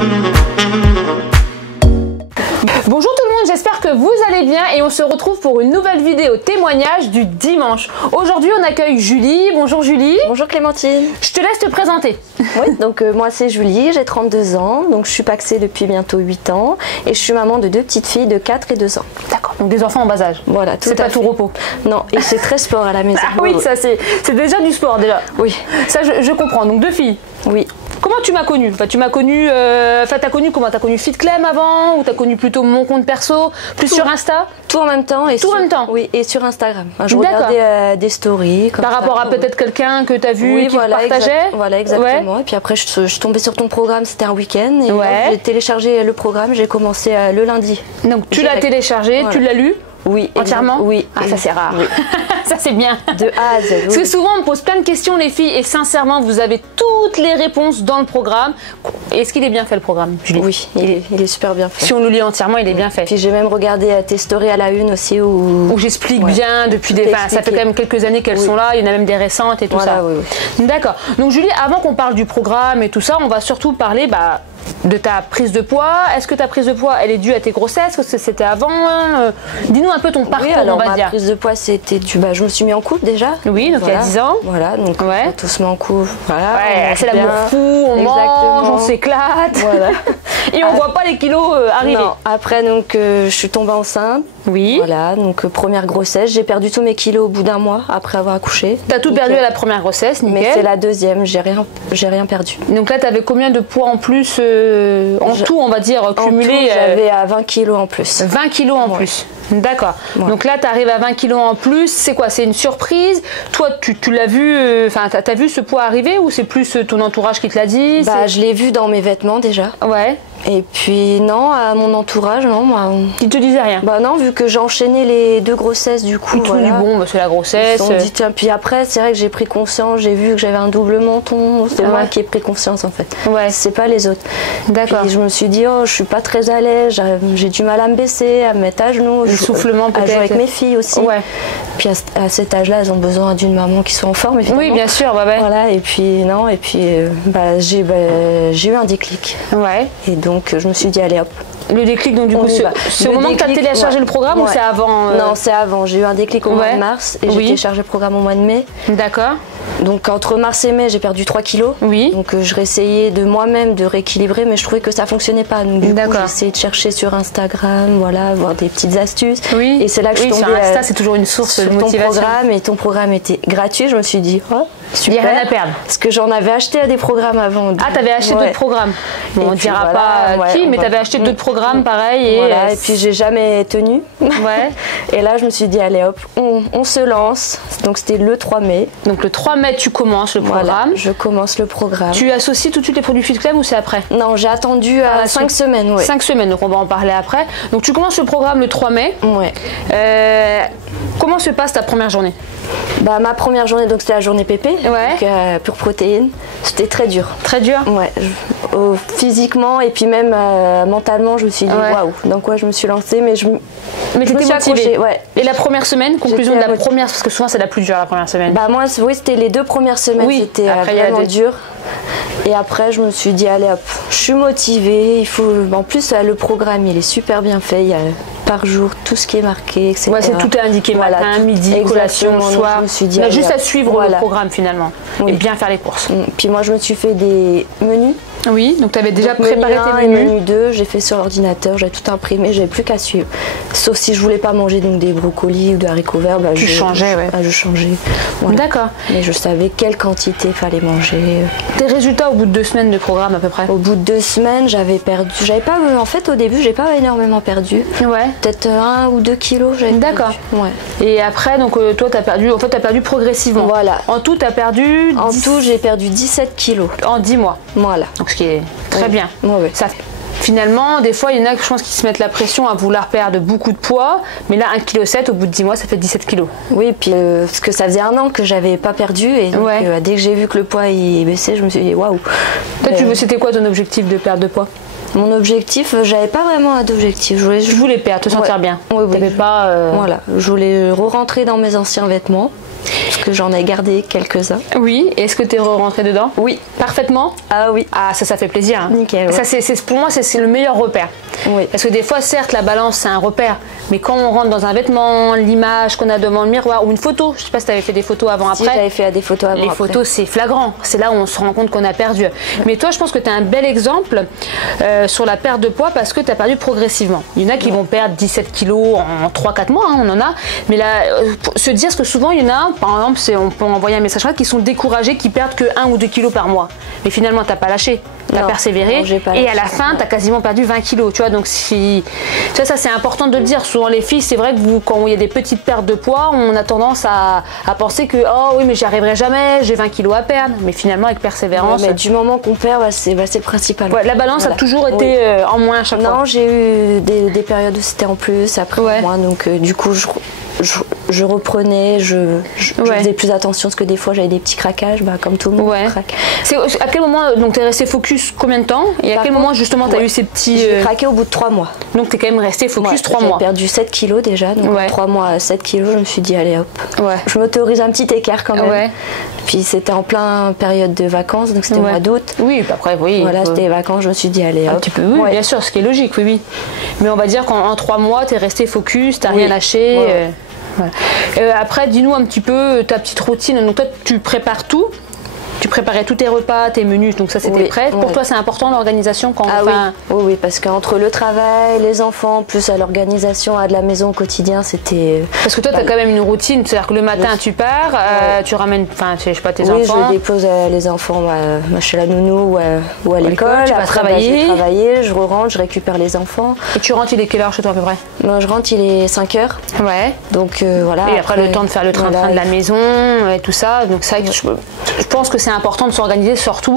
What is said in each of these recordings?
Bonjour tout le monde, j'espère que vous allez bien et on se retrouve pour une nouvelle vidéo témoignage du dimanche. Aujourd'hui on accueille Julie. Bonjour Julie. Bonjour Clémentine. Je te laisse te présenter. Oui, donc moi c'est Julie, j'ai 32 ans, donc je suis pacsée depuis bientôt 8 ans et je suis maman de 2 petites filles de 4 et 2 ans. D'accord, donc des enfants en bas âge. Voilà, tout à fait. C'est pas tout repos. Non, et c'est très sport à la maison. Ah oui, ça c'est déjà du sport déjà. Oui. Ça je comprends, donc 2 filles. Oui. Comment tu m'as connue? Enfin, tu m'as connue, t'as connu comment? T'as connu FitClem avant ou t'as connu plutôt mon compte perso? Plus sur Insta? Tout en même temps. Et tout en même temps? Oui, et sur Instagram. Je regardais des stories. Comme par rapport à peut-être quelqu'un que t'as vu, oui, qui voilà, partageait? Voilà, exactement. Ouais. Et puis après, je suis tombée sur ton programme, c'était un week-end. Et j'ai téléchargé le programme, j'ai commencé le lundi. Donc tu l'as téléchargé, voilà. Tu l'as lu? Oui. Entièrement? Oui. Ah, ça c'est rare. Oui. Ça c'est bien. De A à Z. Oui. Parce que souvent on me pose plein de questions les filles et sincèrement vous avez toutes les réponses dans le programme. Est-ce qu'il est bien fait le programme, Julie? Oui, il est super bien fait. Si on le lit entièrement, il est bien fait. Puis j'ai même regardé tes stories à la une aussi où j'explique bien depuis des... Enfin, ça fait quand même quelques années qu'elles sont là, il y en a même des récentes et tout ça. Oui. D'accord. Donc Julie, avant qu'on parle du programme et tout ça, on va surtout parler de ta prise de poids. Est-ce que ta prise de poids, elle est due à tes grossesses? Est-ce que c'était avant? Dis-nous un peu ton parcours, alors, on va dire. Ma prise de poids, c'était je me suis mis en couple déjà. Oui, donc il y a 10 ans. Voilà, donc on se met en couple. Voilà, c'est l'amour fou, on mange, on s'éclate. Voilà. Et on voit pas les kilos arriver. Non. Après, donc, je suis tombée enceinte. Oui. Voilà, donc première grossesse. J'ai perdu tous mes kilos au bout d'un mois après avoir accouché. T'as tout perdu à la première grossesse, nickel. Mais c'est la deuxième, j'ai rien perdu. Donc là, t'avais combien de poids en plus en tout, on va dire, cumulé? J'avais à 20 kilos en plus. 20 kilos en plus. D'accord. Ouais. Donc là, tu arrives à 20 kilos en plus. C'est quoi? C'est une surprise? Toi, tu l'as vu, t'as vu ce poids arriver ou c'est plus ton entourage qui te l'a dit? Je l'ai vu dans mes vêtements déjà. Ouais. Et puis non, à mon entourage, non. Ils te disaient rien? Non, vu que j'ai enchaîné les 2 grossesses du coup. Tout du bon, c'est la grossesse. Ils se sont dit, tiens, puis après, c'est vrai que j'ai pris conscience, j'ai vu que j'avais un double menton. C'est moi qui ai pris conscience en fait. Ouais. C'est pas les autres. D'accord. Puis je me suis dit, je suis pas très à l'aise, j'ai du mal à me baisser, à me mettre à genoux. Soufflement peut-être. À jouer avec mes filles aussi. Ouais. Puis à cet âge-là, elles ont besoin d'une maman qui soit en forme. Évidemment. Oui, bien sûr. Ouais. Voilà. Et puis non. Et puis j'ai eu un déclic. Ouais. Et donc je me suis dit allez hop. Le déclic, donc du coup, c'est au moment que tu as téléchargé le programme ou c'est avant Non, c'est avant. J'ai eu un déclic au mois de mars et j'ai téléchargé le programme au mois de mai. D'accord. Donc entre mars et mai, j'ai perdu 3 kilos. Oui. Donc je réessayais de moi-même de rééquilibrer, mais je trouvais que ça fonctionnait pas. Donc du coup, j'ai essayé de chercher sur Instagram, voilà, voir des petites astuces. Oui. Et c'est là que je suis tombée sur Insta, c'est toujours une source de motivation. Ton programme, et ton programme était gratuit. Je me suis dit, super. Il n'y a rien à perdre. Parce que j'en avais acheté à des programmes avant. Ah, t'avais acheté d'autres programmes. Bon, on ne dira pas qui, mais t'avais acheté d'autres programmes pareil. Et puis j'ai jamais tenu. Ouais. Et là, je me suis dit, allez hop, on se lance. Donc c'était le 3 mai. Donc le 3 mai, tu commences le programme. Voilà, je commence le programme. Tu associes tout de suite les produits FitClem ou c'est après? Non, j'ai attendu 5 semaines. 5 semaines, donc on va en parler après. Donc tu commences le programme le 3 mai. Ouais. Comment se passe ta première journée? Ma première journée, donc c'était la journée pépé, donc pure protéine. C'était très dur. Très dur? Ouais. Physiquement et puis même mentalement, je me suis dit waouh, dans quoi je me suis lancée, mais t'étais motivée. Ouais. Et la première semaine, conclusion de la première, parce que souvent c'est la plus dure la première semaine. Moi, oui, c'était les 2 premières semaines, c'était vraiment dur. Et après, je me suis dit allez hop, je suis motivée. Il faut, en plus, le programme, il est super bien fait. Il y a par jour tout ce qui est marqué, etc. Ouais, tout est indiqué, matin, midi, collation, soir. Je me suis dit, on a juste à suivre le programme finalement et bien faire les courses. Puis moi, je me suis fait des menus. Oui, donc tu avais déjà préparé tes menus. Menu 2, j'ai fait sur l'ordinateur, j'ai tout imprimé, j'avais plus qu'à suivre. Sauf si je voulais pas manger donc des brocolis ou des haricots verts, je changeais. Je changeais. Voilà. D'accord. Mais je savais quelle quantité il fallait manger. Tes résultats au bout de 2 semaines de programme à peu près? Au bout de 2 semaines, j'avais perdu. En fait, au début, j'ai pas énormément perdu. Ouais. Peut-être 1 ou 2 kilos. D'accord. Ouais. Et après, donc toi, t'as perdu. En fait, t'as perdu progressivement. Voilà. En tout, t'as perdu. En tout, j'ai perdu 17 kilos. En 10 mois. Voilà. Donc ce qui est très bien. Ouais. Ça, finalement, des fois, il y en a, je pense, qui se mettent la pression à vouloir perdre beaucoup de poids. Mais là, 1,7 kg, au bout de 10 mois, ça fait 17 kg. Oui, puis parce que ça faisait 1 an que j'avais pas perdu. Et donc, dès que j'ai vu que le poids il baissait, je me suis dit waouh. C'était quoi ton objectif de perte de poids? Mon objectif, j'avais pas vraiment d'objectif. Je voulais perdre, te sentir bien. Oui. T'avais pas. Voilà, je voulais re-rentrer dans mes anciens vêtements. Parce que j'en ai gardé quelques-uns. Oui, est-ce que tu es rentrée dedans? Oui. Parfaitement? Ah oui. Ah, ça fait plaisir. Hein. Nickel. Ouais. Ça, pour moi, c'est le meilleur repère. Oui. Parce que des fois, certes, la balance, c'est un repère. Mais quand on rentre dans un vêtement, l'image qu'on a devant le miroir ou une photo, je sais pas si tu avais fait des photos avant, si, après. j'avais fait des photos avant. Les photos, c'est flagrant. C'est là où on se rend compte qu'on a perdu. Mais toi, je pense que tu as un bel exemple sur la perte de poids parce que tu as perdu progressivement. Il y en a qui vont perdre 17 kilos en 3-4 mois, hein, on en a. Mais là, se dire que souvent, il y en a, par exemple, on peut envoyer un message qui sont découragés, qui perdent que 1 ou 2 kilos par mois. Mais finalement, tu n'as pas lâché. Tu as persévéré et à la fin, tu as quasiment perdu 20 kilos. Tu vois, donc si... tu vois, ça, c'est important de le dire. Souvent, les filles, c'est vrai que quand il y a des petites pertes de poids, on a tendance à penser que oh oui, mais j'y arriverai jamais, j'ai 20 kilos à perdre. Mais finalement, avec persévérance. Mais du moment qu'on perd, c'est le principal. Ouais, la balance a toujours été en moins à chaque fois. Non, j'ai eu des périodes où c'était en plus, après en moins. Donc, du coup, je reprenais, je faisais plus attention parce que des fois j'avais des petits craquages, comme tout le monde craque. À quel moment, donc tu es resté focus combien de temps? Et à quel moment justement tu as eu ces petits... J'ai craqué au bout de 3 mois. Donc tu es quand même resté focus 3 mois. J'ai perdu 7 kilos déjà, donc en 3 mois 7 kilos, je me suis dit allez hop. Je m'autorise un petit écart quand même. Puis c'était en plein période de vacances, donc c'était au mois d'août. Oui, après oui. Voilà, c'était les vacances, je me suis dit allez hop. Oui, bien sûr, ce qui est logique, oui. Mais on va dire qu'en 3 mois, tu es resté focus, tu n'as rien lâché. Voilà. Après, dis-nous un petit peu ta petite routine. Donc toi, tu prépares tout. Tu préparais tous tes repas, tes menus, donc ça c'était prêt. Pour toi, c'est important l'organisation quand oui, parce qu'entre le travail, les enfants, plus à l'organisation de la maison au quotidien, c'était... Parce que toi, tu as quand même une routine, c'est-à-dire que le matin, tu pars, tu ramènes, je sais pas, tes enfants. Oui, je dépose les enfants chez la nounou ou à l'école. Tu vas travailler. Je vais travailler, je rentre, je récupère les enfants. Et tu rentres, il est quelle heure chez toi à peu près? Moi, je rentre, il est 5h. Ouais. Donc voilà. Et après le temps de faire le train-train de la maison et tout ça. Donc ça, je pense que c'est important de s'organiser, surtout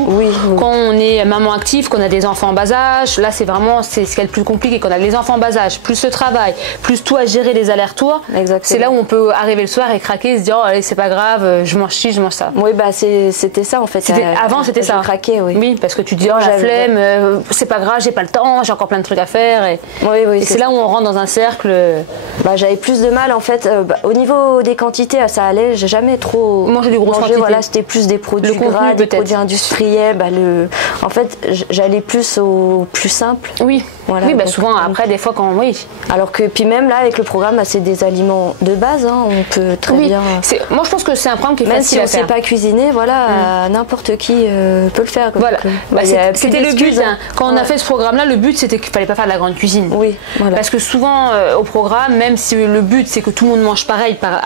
quand on est maman active, qu'on a des enfants en bas âge. Là, c'est vraiment ce qui est le plus compliqué, qu'on a les enfants en bas âge, plus le travail, plus tout à gérer, les allers-retours. C'est là où on peut arriver le soir et craquer et se dire oh, allez, c'est pas grave, je mange ci, je mange ça. Oui, c'était ça en fait. Avant, c'était ça. Craqué, oui, parce que tu dis oh, la flemme, c'est pas grave, j'ai pas le temps, j'ai encore plein de trucs à faire. Et c'est là où on rentre dans un cercle. J'avais plus de mal en fait. Au niveau des quantités, ça allait. J'ai jamais trop mangé du gros quantité. Voilà, c'était plus des produits gras, des produits industriels. En fait, j'allais plus au plus simple. Oui. Voilà, oui, souvent après des fois quand Alors que puis même là avec le programme, c'est des aliments de base. Hein, on peut très bien. Moi, je pense que c'est un programme qui est facile à faire. Même si on ne sait pas cuisiner, n'importe qui peut le faire. Voilà. C'était le but. Quand on a fait ce programme-là, le but c'était qu'il fallait pas faire de la grande cuisine. Oui. Voilà. Parce que souvent au programme, même si le but c'est que tout le monde mange pareil par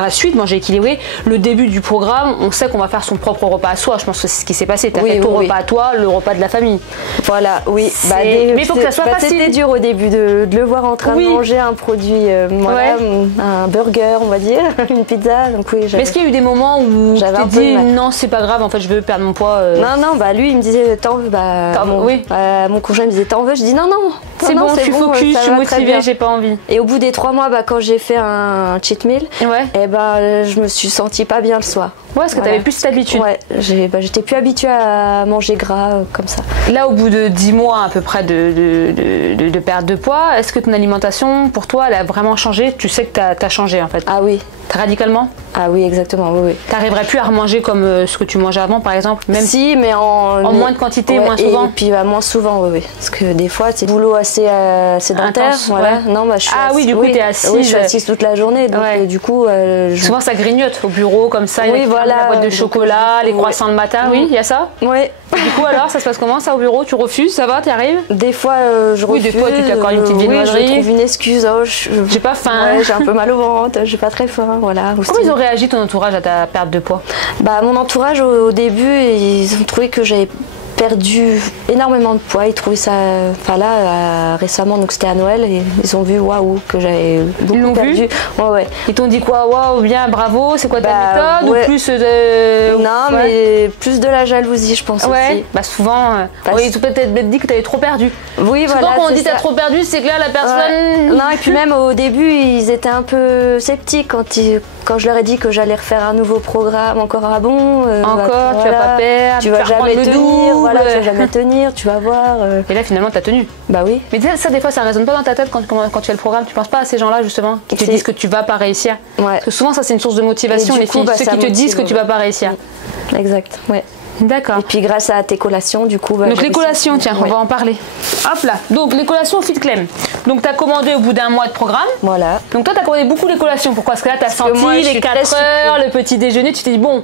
la suite, manger équilibré, le début du programme, on sait qu'on va faire son propre repas à soi. Je pense que c'est ce qui s'est passé. Tu as fait ton repas à toi, le repas de la famille. Voilà, oui. Mais il faut que ça soit facile. C'était dur au début de le voir en train de manger un produit, un burger, on va dire, une pizza. Donc mais est-ce qu'il y a eu des moments où tu t'es dit non, c'est pas grave, en fait, je veux perdre mon poids Non, lui, il me disait t'en veux. Mon conjoint me disait t'en veux. Je dis non. C'est bon, je suis focus, je suis motivée, j'ai pas envie. Et au bout des 3 mois, quand j'ai fait un cheat meal, je me suis sentie pas bien le soir. Ouais, parce que t'avais plus cette habitude. Ouais, j'étais plus habituée à manger gras comme ça. Là, au bout de 10 mois à peu près de perte de poids, est-ce que ton alimentation, pour toi, elle a vraiment changé? Tu sais que t'as changé en fait. Ah oui. Radicalement? Ah oui, exactement, oui. T'arriverais plus à remanger comme ce que tu mangeais avant, par exemple? Même si, mais en moins de quantité, moins souvent? Et puis moins souvent, oui. Parce que des fois, c'est boulot assez sédentaire. Intense, voilà. Non, je suis du coup, t'es assise. Oui, je suis assise toute la journée. Donc, du coup. Souvent, ça grignote au bureau, comme ça. La boîte de chocolat, les croissants le matin. Oui, il y a ça? Oui. Du coup, alors, ça se passe comment, ça, au bureau? Tu refuses? Ça va? Tu arrives? Des fois, je refuse. Oui, des fois, tu t'accordes une petite viennoiserie. Je trouve une excuse. J'ai pas faim. J'ai un peu mal au ventre, j'ai pas très faim. Voilà. Comment ils ont réagi, ton entourage, à ta perte de poids? Mon entourage, au début, ils ont trouvé que j'avais perdu énormément de poids. Ils trouvaient ça, récemment, donc c'était à Noël, et ils ont vu waouh que j'avais beaucoup perdu. Ouais. Ils t'ont dit quoi? Waouh, bien, bravo, c'est quoi ta méthode? Ou plus Non, mais plus de la jalousie, je pense aussi. Souvent, ils ont peut-être dit que tu avais trop perdu. Oui, souvent, voilà. Quand on dit t'as trop perdu, c'est que là, la personne. Non, et puis même au début, ils étaient un peu sceptiques quand je leur ai dit que j'allais refaire un nouveau programme, encore encore, tu vas pas perdre, tu vas jamais tenir, voilà, tu vas jamais tenir, tu vas voir. Et là finalement tu as tenu. Bah oui. Mais ça des fois ça résonne pas dans ta tête quand tu fais le programme, tu penses pas à ces gens-là justement qui te disent que tu vas pas réussir. Ouais. Parce que souvent ça c'est une source de motivation les filles, ceux qui te disent que tu vas pas réussir. Exact, ouais. D'accord. Et puis grâce à tes collations, du coup... donc les collations, tiens, on va en parler. Hop là. Donc les collations FitClem. Donc tu as commandé au bout d'un mois de programme. Voilà. Donc toi tu as commandé beaucoup les collations. Pourquoi? Parce que là tu as senti moi, les 4 heures, le petit déjeuner, tu t'es dit bon,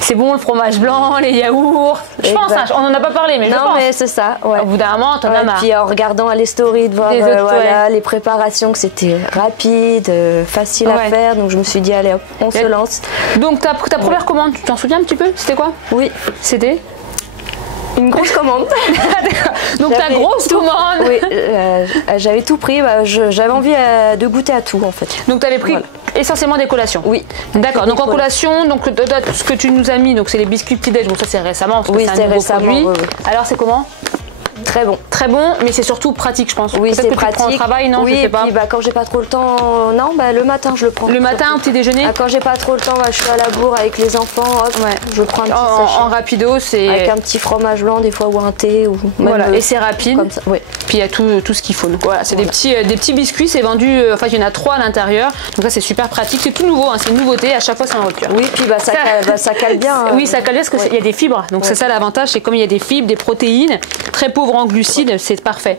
c'est bon le fromage blanc, les yaourts. Je pense, hein, on en a pas parlé, mais je pense. Non mais c'est ça, ouais. Au bout d'un moment, t'en as marre. Puis en regardant les stories, de voir voilà, les préparations, que c'était rapide, facile à faire. Donc je me suis dit allez hop, on se lance. Donc ta première commande, tu t'en souviens un petit peu? C'était quoi? Oui. C'était une grosse commande. Donc ta grosse commande. Oui, j'avais tout pris. J'avais envie de goûter à tout en fait. Donc tu avais pris essentiellement des collations. Oui. D'accord. Donc en collation, donc ce que tu nous as mis, donc c'est les biscuits petit déj. Bon ça c'est récemment parce que c'est un nouveau produit. Oui. Alors c'est comment? Très bon. Très bon, mais c'est surtout pratique, je pense. Oui, c'est pratique. Tu prends au travail, non? Oui, je sais pas. Et puis quand j'ai pas trop le temps, non, le matin je le prends. Le matin, au petit déjeuner. Quand j'ai pas trop le temps, je suis à la bourre avec les enfants, hop, je prends un petit sachet. En rapido, c'est avec un petit fromage blanc des fois ou un thé ou même voilà. Et c'est rapide. Comme ça. Oui. Puis il y a tout ce qu'il faut. Donc voilà, c'est des petits biscuits, c'est vendu. Enfin, il y en a 3 à l'intérieur. Donc ça, c'est super pratique. C'est tout nouveau, hein, c'est une nouveauté. À chaque fois, c'est en rupture. Oui, puis ça cale bien. Oui, ça cale bien parce qu'il y a des fibres. Donc c'est ça l'avantage, c'est comme il y a des fibres, des protéines, très pauvres en glucides, c'est parfait.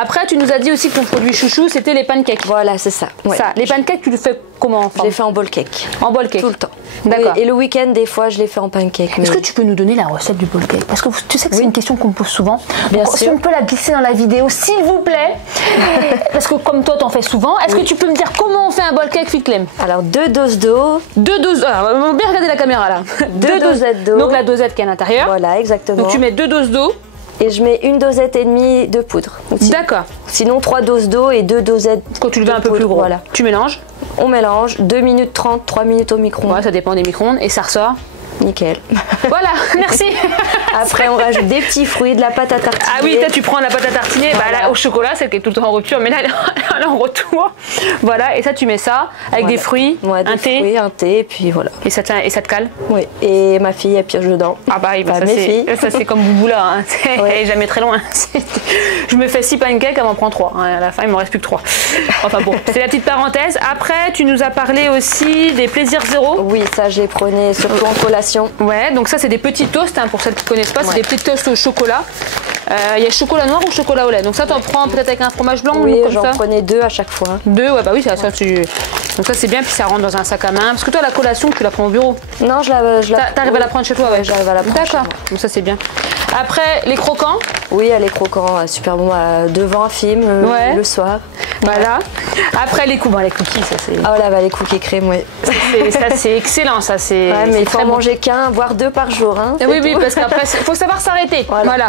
Après, tu nous as dit aussi que ton produit chouchou, c'était les pancakes. Voilà, c'est ça. Ouais. Ça, les pancakes, tu le fais comment? Je les fais en ball cake. En ball cake. Tout le temps. D'accord. Oui, et le week-end, des fois, je les fais en pancake. Est-ce que tu peux nous donner la recette du ball cake? Parce que tu sais que c'est une question qu'on me pose souvent. Bien sûr. Si on peut la glisser dans la vidéo, s'il vous plaît. Parce que comme toi, t'en fais souvent. Est-ce que tu peux me dire comment on fait un ball cake FitClem? Alors, 2 doses d'eau. 2 doses. Alors, on va bien regarder la caméra là. 2 dosettes d'eau. Donc la dosette qui est à l'intérieur. Voilà, exactement. Donc tu mets 2 doses d'eau. Et je mets 1 dosette et demie de poudre. D'accord. Sinon 3 doses d'eau et 2 dosettes. Quand tu le veux un peu plus gros. Voilà. Tu mélanges. On mélange 2 minutes 30, 3 minutes au micro-ondes. Ouais, ça dépend des micro-ondes et ça ressort. Nickel. Voilà, merci. Après, on rajoute des petits fruits, de la pâte à tartiner. Ah oui, toi, tu prends la pâte à tartiner là, au chocolat, celle qui est tout le temps en rupture, mais là, elle est en retour. Voilà, et ça, tu mets ça avec des fruits, un thé. Un thé, et puis voilà. Et ça te cale? Oui, et ma fille, elle pioche dedans. Ah bah, ça c'est comme Boubou là, hein. Elle est jamais très loin. Je me fais 6 pancakes, elle m'en prend 3. À la fin, il me reste plus que 3. Enfin bon, c'est la petite parenthèse. Après, tu nous as parlé aussi des plaisirs zéro. Oui, ça, je les prenais surtout en collation. Ouais, donc ça c'est des petits toasts, hein, pour celles qui ne connaissent pas, c'est des petits toasts au chocolat. Il y a chocolat noir ou chocolat au lait. Donc ça t'en prends peut-être avec un fromage blanc ou comme ça? Oui, j'en prenais 2 à chaque fois. 2, ouais bah oui, ça donc ça c'est bien, puis ça rentre dans un sac à main. Parce que toi la collation tu la prends au bureau? Non, t'arrives à la prendre chez toi? Ouais, j'arrive à la prendre. D'accord, donc ça c'est bien. Après les croquants? Oui, les croquants, super bon, devant un film, le soir. Voilà. Après les cookies, ça c'est... Ah voilà, les cookies crème, oui. Ça c'est excellent, ça c'est... Ouais, mais il faut en manger qu'un, voire 2 par jour. Hein, oui, parce qu'après, il faut savoir s'arrêter. Voilà.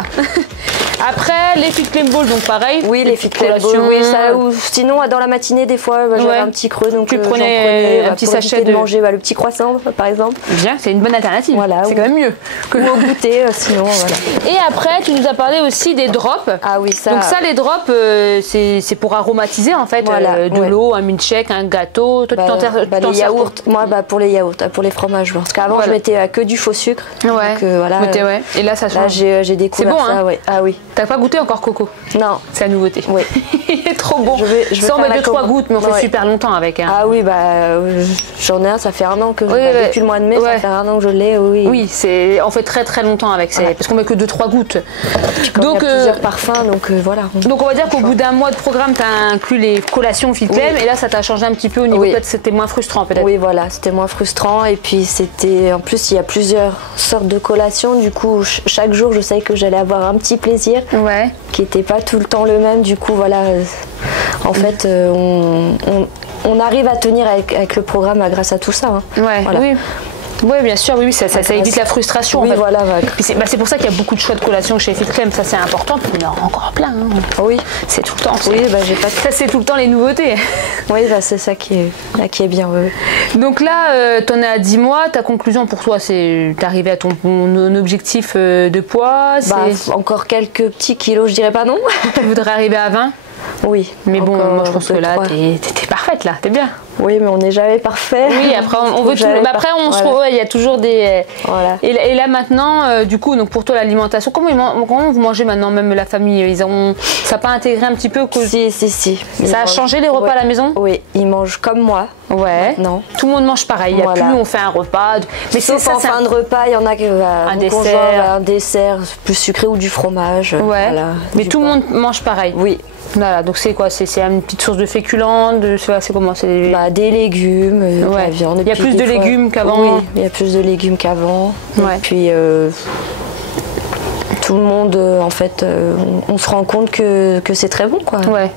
Après, les FitClem Balls, donc pareil. Oui, les FitClem Balls, oui, ça, ou sinon, dans la matinée, des fois, j'avais un petit creux, donc tu prenais un petit sachet de manger le petit croissant, par exemple. Bien, c'est une bonne alternative. Voilà, c'est quand même mieux. Ou au goûter, sinon, voilà. Et après, tu nous as parlé aussi des drops. Ah oui, ça. Donc ça, les drops, c'est pour aromatiser, en fait, de l'eau, un milkshake, un gâteau. Toi, les yaourts, moi, pour les yaourts, pour les fromages blancs. Parce qu'avant, je mettais que du faux sucre. Ouais. Donc, voilà. Et là, ça change. Là, j'ai découvert ça. Hein. Ah oui. T'as pas goûté encore Coco? Non. C'est la nouveauté. Oui. Il est trop bon. Je vais ça, on met 2-3 gouttes, mais on fait super longtemps avec. Hein. Ah oui, j'en ai un, ça fait 1 an que depuis le mois de mai, ça fait 1 an que je l'ai. Oui, on fait très très longtemps avec, parce qu'on met que 2-3 gouttes. Donc, il y a plusieurs parfums, donc voilà. Donc on va dire qu'au bout d'un mois de programme, tu as inclus les collations FitClem, et là ça t'a changé un petit peu au niveau, peut-être c'était moins frustrant peut-être. Oui, voilà, c'était moins frustrant, et puis c'était, en plus il y a plusieurs sortes de collations, du coup chaque jour je savais que j'allais avoir un petit plaisir qui n'était pas tout le temps le même, du coup voilà, en fait on arrive à tenir avec le programme grâce à tout ça. Hein. Voilà. Oui, bien sûr, ça évite la frustration. Oui, en fait. voilà. C'est pour ça qu'il y a beaucoup de choix de collations chez FitClem, ça c'est important, puis il y en a encore plein. Hein. Oui, c'est tout le temps. Oui, j'ai pas. Ça c'est tout le temps les nouveautés. Oui, c'est ça qui est bien. Donc là, tu en es à 10 mois, ta conclusion pour toi, c'est d'arriver à ton objectif de poids? Encore quelques petits kilos, je dirais pas non. Tu voudrais arriver à 20? Oui. Mais bon, moi je pense que là, t'es parfaite. être là, t'es bien. Oui, mais on n'est jamais parfait. Oui, après on veut tout. Après on se trouve, il y a toujours des. Voilà. Et là maintenant, du coup, donc pour toi l'alimentation, comment vous mangez maintenant, même la famille, ça n'a pas intégré un petit peu Si. Ça a changé les repas à la maison? Oui, ils mangent comme moi. Ouais. Non. Tout le monde mange pareil. Il y a plus on fait un repas. Mais sauf en fin de repas, il y en a qui un dessert plus sucré ou du fromage. Ouais. Voilà, mais tout le monde mange pareil. Oui. Voilà, donc c'est quoi? C'est une petite source de féculents, c'est comment? Des légumes, de la viande. Il y a plus de légumes qu'avant. Oui, il y a plus de légumes qu'avant. Ouais. Et puis tout le monde, en fait, on se rend compte que c'est très bon, quoi. Ouais.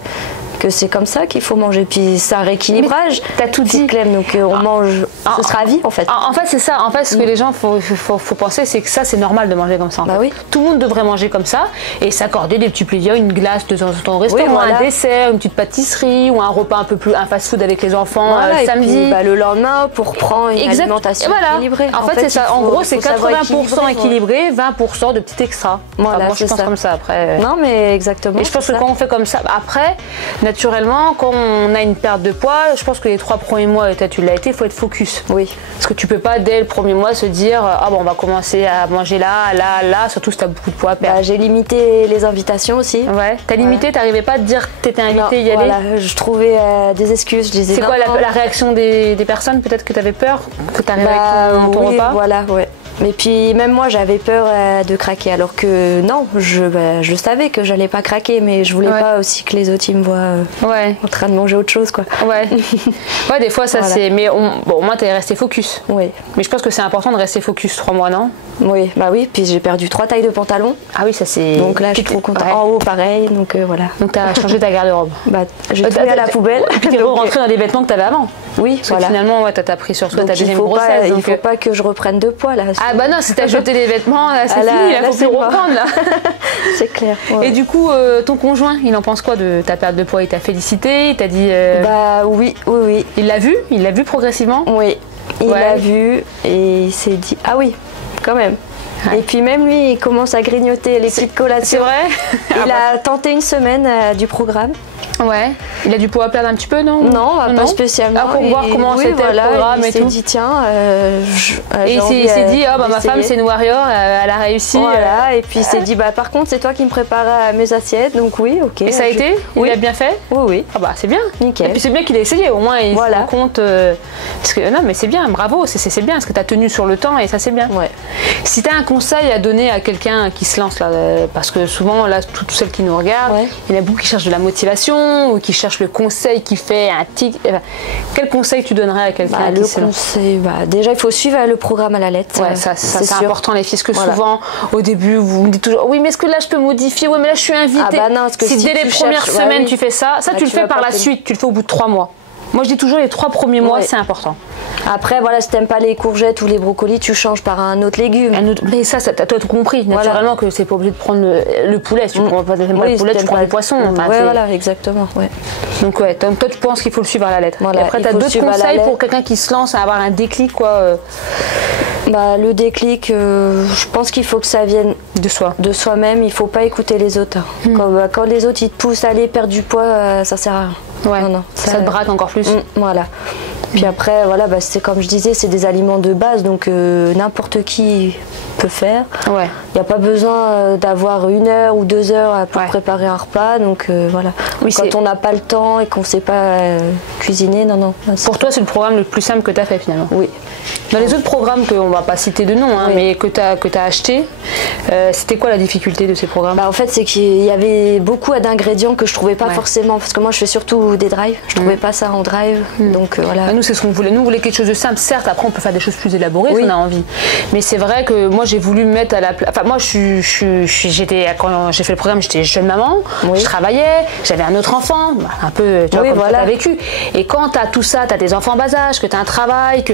Que c'est comme ça qu'il faut manger. Puis c'est un rééquilibrage. T'as tout dit, Clem, donc on mange. Ce sera à vie en fait. En fait, c'est ça. En fait, ce que les gens faut penser, c'est que ça, c'est normal de manger comme ça. Oui. Tout le monde devrait manger comme ça et s'accorder des petits plaisirs, une glace de temps en temps au restaurant, un dessert, une petite pâtisserie ou un repas un fast-food avec les enfants samedi. Et puis, le lendemain pour prendre une alimentation équilibrée. En fait, c'est ça. En gros, c'est 80% équilibré, 20% de petits extras. Voilà, moi, je pense comme ça après. Non, mais exactement. Et je pense que quand on fait comme ça, après. Naturellement, quand on a une perte de poids, je pense que les 3 premiers mois, et tu l'as été, il faut être focus. Oui. Parce que tu peux pas, dès le premier mois, se dire on va commencer à manger là, surtout si tu as beaucoup de poids à perdre. J'ai limité les invitations aussi. Ouais. T'as limité, t'arrivais pas à te dire que t'étais invité y aller? Voilà, je trouvais des excuses. Je disais. C'est quoi la réaction des personnes? Peut-être que tu avais peur que tu arrives avec ton repas? Voilà, ouais. Mais puis même moi j'avais peur de craquer alors que non, je savais que j'allais pas craquer mais je voulais pas aussi que les autres ils me voient en train de manger autre chose quoi. Ouais. Ouais, des fois ça c'est mais au moins t'es resté focus. Oui. Mais je pense que c'est important de rester focus 3 mois, non? Oui, puis j'ai perdu 3 tailles de pantalon. Ah oui, ça c'est. Donc là je suis trop contente. En haut pareil, donc voilà. Donc t'as changé ta garde-robe. J'ai tout mis à la poubelle. Et puis t'es rentrée dans les vêtements que t'avais avant. Oui, parce que finalement t'as pris sur toi ta deuxième grossesse. Il faut pas que je reprenne de poids là. Ah bah non, si t'as jeté les vêtements, c'est fini, il faut plus reprendre là. C'est clair. Ouais. Et du coup, ton conjoint, il en pense quoi de ta perte de poids? Il t'a félicité? Il t'a dit oui. Il l'a vu progressivement? Oui, il l'a vu et il s'est dit ah oui, quand même. Ouais. Et puis même lui, il commence à grignoter les petites collations. C'est vrai? Il a tenté une semaine du programme. Ouais. Il a du poids à perdre un petit peu, non? Non, pas spécialement. Pour voir comment c'était le programme et tout. Il s'est dit tiens, et il s'est dit ma femme c'est une warrior, elle a réussi. Voilà. Et puis il s'est dit parce contre c'est toi qui me préparais mes assiettes, donc oui, ok. Et ça a été? Il a bien fait? Oui. Ah c'est bien. Nickel. Et puis c'est bien qu'il ait essayé, au moins il se rend compte. Parce que non mais c'est bien, bravo, c'est bien parce que tu as tenu sur le temps et ça c'est bien. Ouais. Si tu as un conseil à donner à quelqu'un qui se lance là, parce que souvent là toutes celles qui nous regardent, il y en a beaucoup qui cherchent de la motivation ou qui cherchent le conseil qui fait un tic. Quel conseil tu donnerais à quelqu'un qui se lance? Déjà il faut suivre le programme à la lettre. Ouais, ça c'est important les filles, parce que souvent au début vous me dites toujours oui mais est-ce que là je peux modifier? Oui mais là je suis invitée. Non, parce que si dès les premières semaines tu fais ça tu le fais par la suite, tu le fais au bout de 3 mois. Moi je dis toujours les 3 premiers mois c'est important. Après voilà, si t'aimes pas les courgettes ou les brocolis, tu changes par un autre légume. Mais ça t'as tout compris. Naturellement que c'est pas obligé de prendre le poulet. Si tu prends pas le poulet, tu prends du poisson. Voilà, exactement. Donc toi tu penses qu'il faut le suivre à la lettre. Et après t'as d'autres conseils pour quelqu'un qui se lance à avoir un déclic quoi? Le déclic, je pense qu'il faut que ça vienne de soi-même. Il faut pas écouter les autres. Quand les autres ils te poussent à aller perdre du poids, ça sert à rien. Ouais. Non, ça te braque encore plus. Voilà. Puis après, c'est comme je disais, c'est des aliments de base, donc n'importe qui peut faire. Ouais. Il n'y a pas besoin d'avoir 1 heure ou 2 heures pour préparer un repas, donc voilà. Oui, quand on n'a pas le temps et qu'on ne sait pas cuisiner, non. Pour toi, c'est le programme le plus simple que tu as fait finalement? Oui. Dans les autres programmes qu'on ne va pas citer de nom, mais que tu as acheté, c'était quoi la difficulté de ces programmes? En fait, c'est qu'il y avait beaucoup d'ingrédients que je ne trouvais pas forcément, parce que moi je fais surtout des drives, je ne trouvais pas ça en drive, donc voilà. Nous, c'est ce qu'on voulait. Nous, on voulait quelque chose de simple. Certes, après, on peut faire des choses plus élaborées si on a envie. Mais c'est vrai que moi, j'ai voulu me mettre à la place. Enfin, moi, quand j'ai fait le programme, j'étais jeune maman, je travaillais, j'avais un autre enfant, un peu, tu vois, comme tu as vécu. Et quand tu as tout ça, tu as des enfants en bas âge, que tu as un travail, que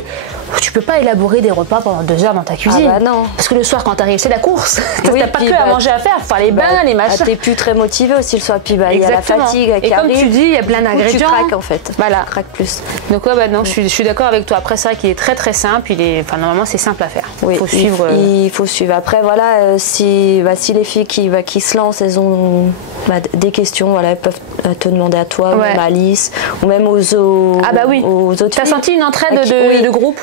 tu peux pas élaborer des repas pendant 2 heures dans ta cuisine. Non. Parce que le soir, quand tu arrives, c'est la course. Tu n'as pas que à manger à faire, faire les bains, les machins. Tu n'es plus très motivé aussi le soir. Puis il y a la fatigue qui arrive. Et comme tu dis, il y a plein d'ingrédients. Tu craques en fait. Voilà. Tu craques plus. Donc non, je suis d'accord avec toi. Après, c'est vrai qu'il est très très simple. Normalement, c'est simple à faire. Il il faut suivre. Après, voilà, si les filles qui se lancent, elles ont des questions, voilà, elles peuvent te demander à toi, ou même à Alice, ou même aux autres filles. T'as senti une entraide de groupe?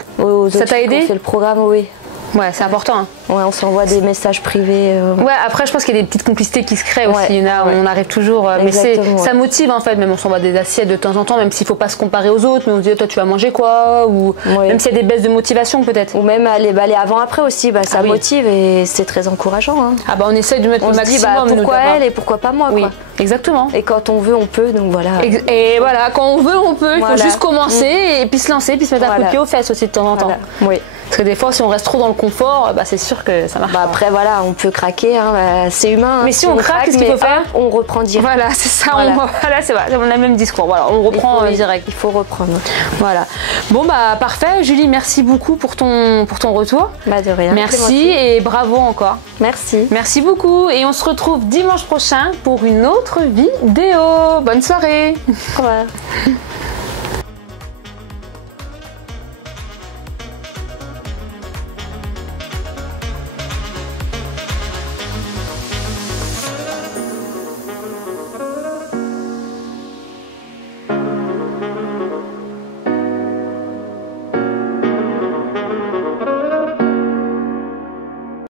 Ça t'a aidé? On fait le programme, oui. Ouais, c'est important. Hein. Ouais, on s'envoie des messages privés. Ouais, après, je pense qu'il y a des petites complicités qui se créent aussi. On arrive toujours. Mais ça motive en fait. Même on s'envoie des assiettes de temps en temps, même s'il ne faut pas se comparer aux autres. Mais on se dit, toi, tu vas manger quoi? Ou même s'il y a des baisses de motivation peut-être. Ou même aller avant-après aussi. Ça motive et c'est très encourageant. Hein. Ah on essaie de mettre le maximum. Se dit, pourquoi elle et pourquoi pas moi, quoi. Exactement. Et quand on veut, on peut. Donc voilà. Et voilà, quand on veut, on peut. Il faut juste commencer et puis se lancer, puis se mettre un coup de pied aux fesses aussi de temps en temps. Oui. Parce que des fois, si on reste trop dans le confort, c'est sûr que ça marche pas. Après, voilà, on peut craquer, hein, c'est humain. Mais si on craque, qu'est-ce qu'il faut faire? On reprend direct. Voilà, c'est ça. Voilà, c'est vrai. On a le même discours. Voilà, on reprend direct. Il faut reprendre. Voilà. Bon, parfait. Julie, merci beaucoup pour ton retour. De rien. Merci et bravo encore. Merci. Merci beaucoup. Et on se retrouve dimanche prochain pour une autre vidéo. Bonne soirée. Au revoir.